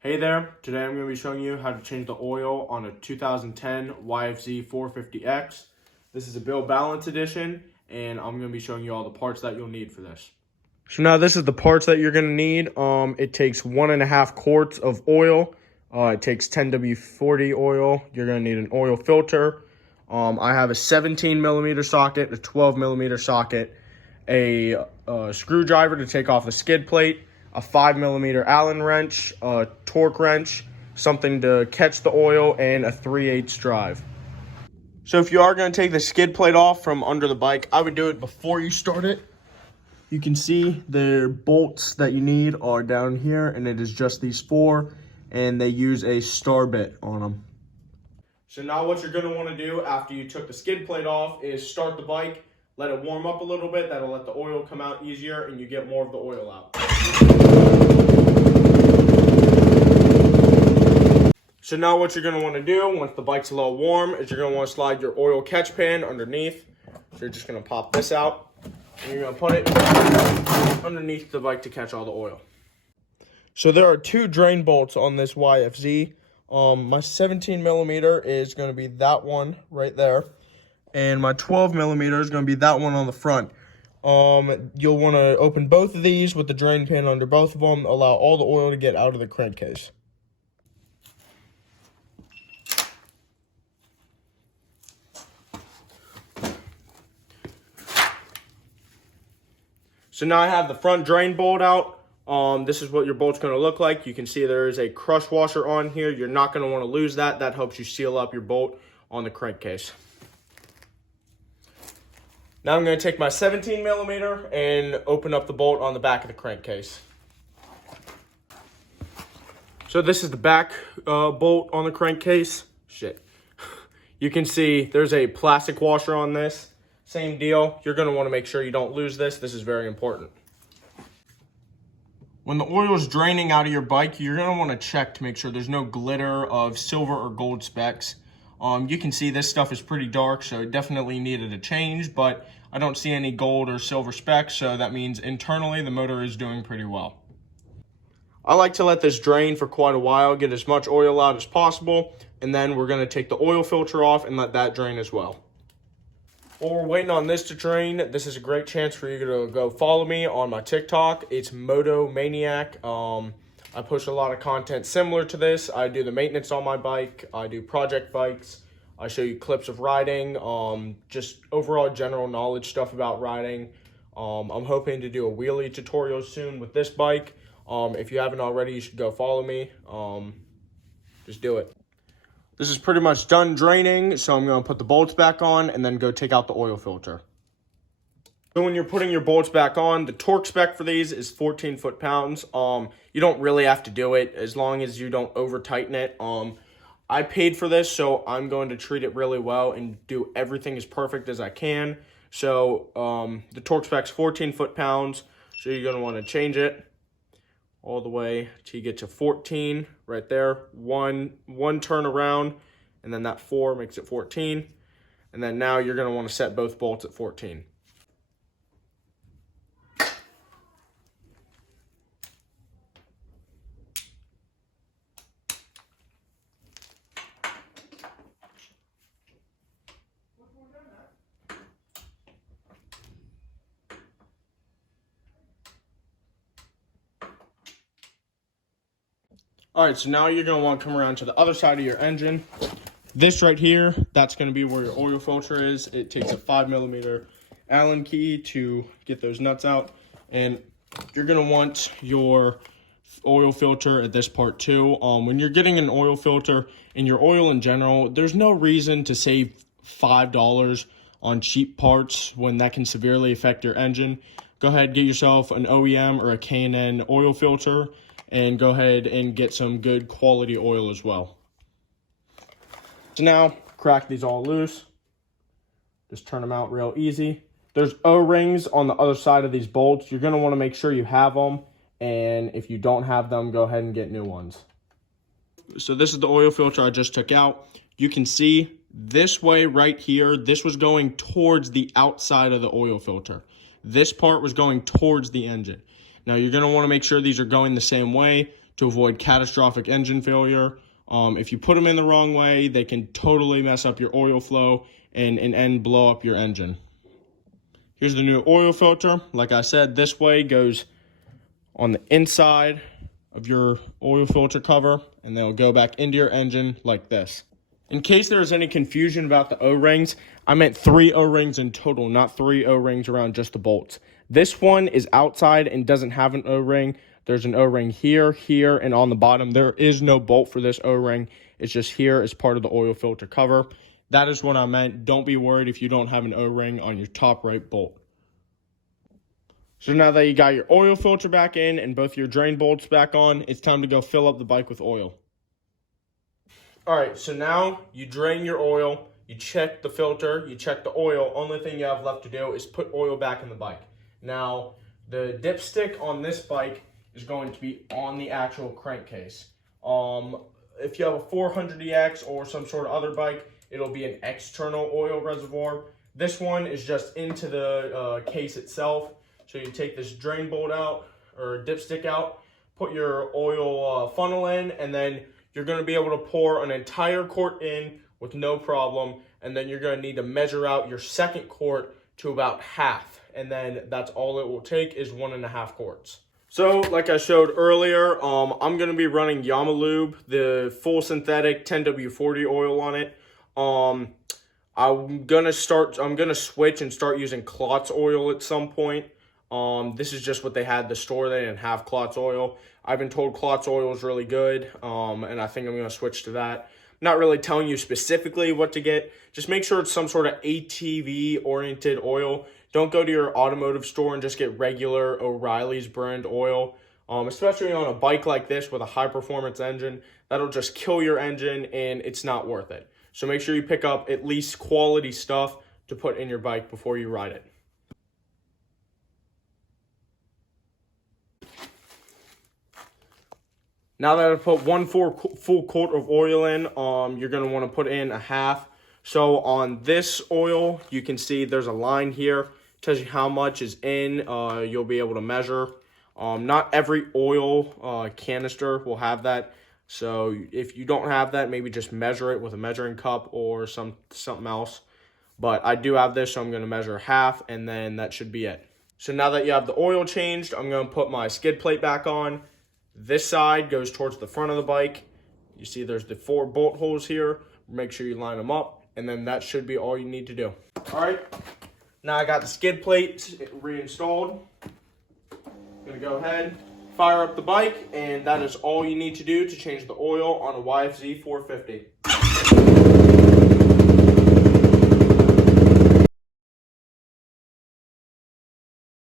Hey there, today I'm going to be showing you how to change the oil on a 2010 Yfz450X. This is a Bill Balance edition, and I'm going to be showing you all the parts that you'll need for this. So now this is the parts that you're going to need. It takes 1.5 quarts of oil. It takes 10W40 oil. You're going to need an oil filter. I have a 17 millimeter socket, a 12 millimeter socket, a screwdriver to take off the skid plate, a 5 millimeter Allen wrench, a torque wrench, something to catch the oil, and a 3/8 drive. So if you are going to take the skid plate off from under the bike, I would do it before you start it. You can see the bolts that you need are down here, and it is just these 4, and they use a star bit on them. So now what you're going to want to do after you took the skid plate off is start the bike, let it warm up a little bit. That'll let the oil come out easier, and you get more of the oil out. So now what you're going to want to do once the bike's a little warm is you're going to want to slide your oil catch pan underneath. So you're just going to pop this out and you're going to put it underneath the bike to catch all the oil. So there are 2 drain bolts on this YFZ. My 17 millimeter is going to be that one right there. And my 12 millimeter is going to be that one on the front. You'll want to open both of these with the drain pan under both of them. Allow all the oil to get out of the crankcase. So now I have the front drain bolt out. This is what your bolt's going to look like. You can see there is a crush washer on here. You're not going to want to lose that. That helps you seal up your bolt on the crankcase. Now I'm going to take my 17 millimeter and open up the bolt on the back of the crankcase. So this is the back bolt on the crankcase. You can see there's a plastic washer on this. Same deal. You're going to want to make sure you don't lose this. This is very important. When the oil is draining out of your bike, you're going to want to check to make sure there's no glitter of silver or gold specks. You can see this stuff is pretty dark, so it definitely needed a change, but I don't see any gold or silver specks, so that means internally the motor is doing pretty well. I like to let this drain for quite a while, get as much oil out as possible, and then we're going to take the oil filter off and let that drain as well. While we're waiting on this to drain, this is a great chance for you to go follow me on my TikTok. It's Moto.Maniac. I push a lot of content similar to this. I do the maintenance on my bike. I do project bikes. I show you clips of riding, just overall general knowledge stuff about riding. I'm hoping to do a wheelie tutorial soon with this bike. If you haven't already, you should go follow me. Just do it. This is pretty much done draining, so I'm going to put the bolts back on and then go take out the oil filter. So when you're putting your bolts back on, the torque spec for these is 14 foot-pounds. You don't really have to do it as long as you don't over-tighten it. I paid for this, so I'm going to treat it really well and do everything as perfect as I can. So the torque spec's 14 foot-pounds, so you're going to want to change it all the way till you get to 14 right there. One turn around, and then that 4 makes it 14. And then now you're going to want to set both bolts at 14. All right, so now you're going to want to come around to the other side of your engine. This right here, that's going to be where your oil filter is. It takes a 5 millimeter Allen key to get those nuts out. And you're going to want your oil filter at this part too. When you're getting an oil filter and your oil in general, there's no reason to save $5 on cheap parts when that can severely affect your engine. Go ahead, get yourself an OEM or a K&N oil filter, and go ahead and get some good quality oil as well. So now, crack these all loose. Just turn them out real easy. There's O-rings on the other side of these bolts. You're going to want to make sure you have them, and if you don't have them, go ahead and get new ones. So this is the oil filter I just took out. You can see this way right here, this was going towards the outside of the oil filter. This part was going towards the engine. Now you're going to want to make sure these are going the same way. to avoid catastrophic engine failure. If you put them in the wrong way, they can totally mess up your oil flow and blow up your engine. Here's the new oil filter. Like I said, this way goes on the inside of your oil filter cover, and they'll go back into your engine like this. In case there is any confusion about the O-rings, I meant 3 O-rings in total, not 3 O-rings around just the bolts. This one is outside and doesn't have an O-ring. There's an O-ring here, here, and on the bottom. There is no bolt for this O-ring. It's just here as part of the oil filter cover. That is what I meant. Don't be worried if you don't have an O-ring on your top right bolt. So now that you got your oil filter back in and both your drain bolts back on, it's time to go fill up the bike with oil. Alright, so now you drain your oil, you check the filter, you check the oil. Only thing you have left to do is put oil back in the bike. Now, the dipstick on this bike is going to be on the actual crankcase. If you have a 400EX or some sort of other bike, it'll be an external oil reservoir. This one is just into the case itself. So you take this drain bolt out, or dipstick out, put your oil funnel in, and then you're going to be able to pour an entire quart in with no problem, and then you're going to need to measure out your second quart to about half, and then that's all it will take is 1.5 quarts. So like I showed earlier, I'm going to be running Yamalube, the full synthetic 10W40 oil on it. I'm going to switch and start using Klotz oil at some point. This is just what they had in the store. They didn't have Klotz oil. I've been told Klotz oil is really good, and I think I'm going to switch to that. I'm not really telling you specifically what to get. Just make sure it's some sort of ATV-oriented oil. Don't go to your automotive store and just get regular O'Reilly's brand oil, especially on a bike like this with a high-performance engine. That'll just kill your engine, and it's not worth it. So make sure you pick up at least quality stuff to put in your bike before you ride it. Now that I've put 1 full quart of oil in, you're going to want to put in a half. So on this oil, you can see there's a line here. It tells you how much is in. You'll be able to measure. Not every oil canister will have that. So if you don't have that, maybe just measure it with a measuring cup or something else. But I do have this, so I'm going to measure half, and then that should be it. So now that you have the oil changed, I'm going to put my skid plate back on. This side goes towards the front of the bike. You see there's the 4 bolt holes here. Make sure you line them up, and then that should be all you need to do. All right, now I got the skid plate reinstalled. I'm gonna go ahead, fire up the bike, and that is all you need to do to change the oil on a Yfz450.